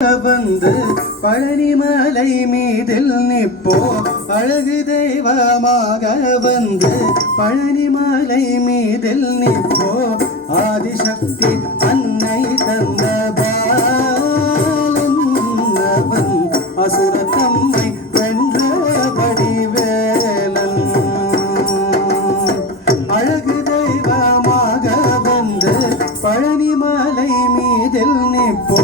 வந்து பழனிமலை மீதில் நிப்போ அழகு தெய்வமாக வந்து பழனிமலை மீதில் நிப்போ ஆதிசக்தி அன்னை தந்த பாலன் அசுரத்தம்மை வென்ற வடிவேலன் அழகு தெய்வமாக வந்து பழனிமலை மீதில் நிப்போ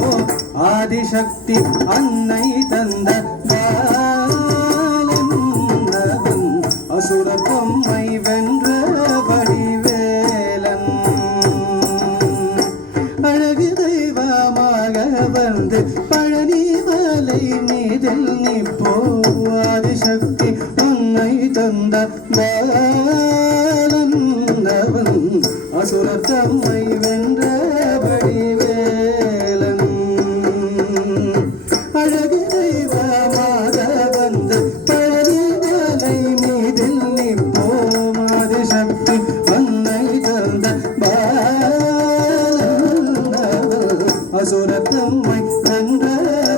ஆதிசக்தி அன்னை தந்த பாலன் அசுரத்தம்மை வென்ற வடிவேலன் அழகு தெய்வமாக வந்து பழனிமலை மீதில் நிப்போ ஆதிசக்தி அன்னை தந்த பாலன் அசுரத்தம்மை வென்ற வடிவேலன் அழகு தெய்வமாக வந்து பழனிமலை மீதில் நிற்போம் ஆதிசக்தி அன்னை தந்த பாலன் அசுரத்தம்மை வென்ற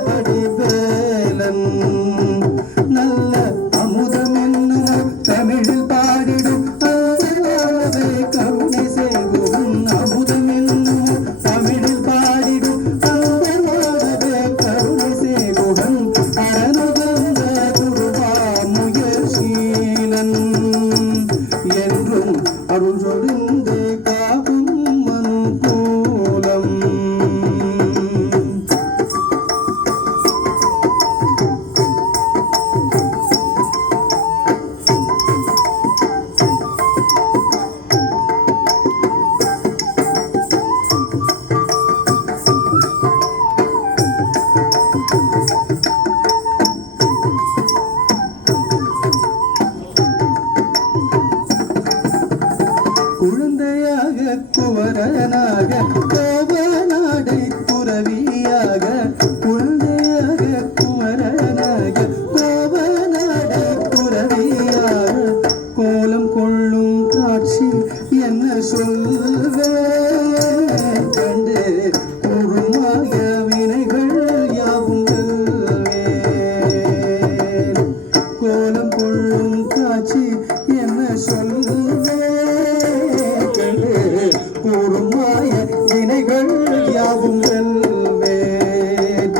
வடிவேலன் நல்ல அமுதம் என்னும் தமிழில் பாடிடும் கருணை செய்கும் அமுதம் என்னும் தமிழில் பாடிடும் கருணை செய்குடன் அரணுகந்த குருவா முயற்சீலன் என்றும் அருள் சொரிந்து காக்கும் மனுகூலம் குழந்தையாக குவரனாக கோவநாடை துறவியாக குழந்தையாக குவரனாக கோவநாடை துறவியாக கோலம் கொள்ளும் காட்சி என்ன சொல்வேன் கண்டு கூறுமாய வினைகள் யாவும் வெல்வேன் கோலம் கொள்ளும் காட்சி என்ன சொல்வேன் கூறுமாய வினைகள் யாவும் வெல்வேன்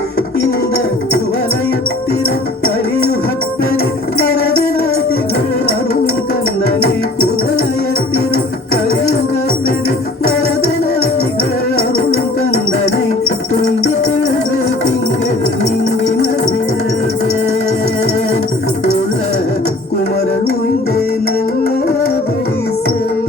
இந்த குவலயத்திர கலியுகப்பெரு வரதநாதிகள் அருள் கந்தனை குவலயத்திர கலியுகப்பெரு வரதநாதிகள் அருள் கந்தனை துண்டு தொன்று திங்கள் நீங்கி மகிழ்வேன் உள்ள குமரன் உய்ந்தே நல்ல வழி செல்வேன்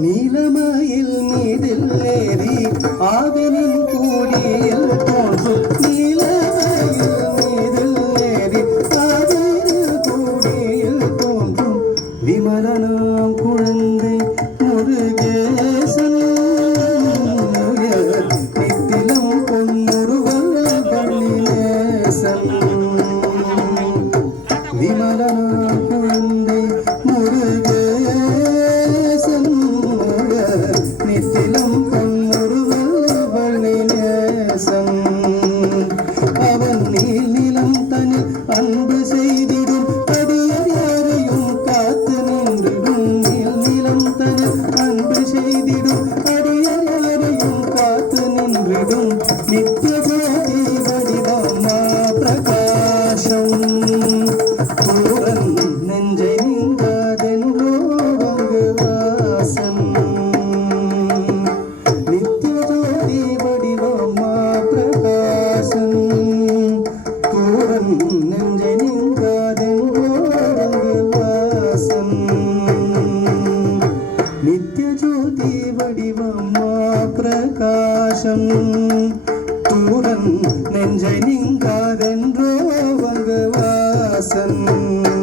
நீலமயில் மீதில் ஏறி ஆவினின் கூடியில் தோன்றும் நீலமயில் மீதில் ஏறி ஆவினில் கூடியில் தோன்றும் விமலனாம் குழந்தை முருகேசன் நித்திலம் பொன்முருகல் பள்ளிநேசன் விமலனாம் குழந்தை முருகேசன் நித்திலம் பொன்முருகல் பள்ளிநேசன் அவன் நீல் நிலம் தனில் அன்பு செய்திடும் அடியாரையும் காத்து நின்றிடும் நீல் நிலம் தனில் அன்பு செய்திடும் அடியாரையும் காத்து நின்றிடும் நித்திய ஜோதி வடிவமா பிரகாசம் பூரன் நேசம்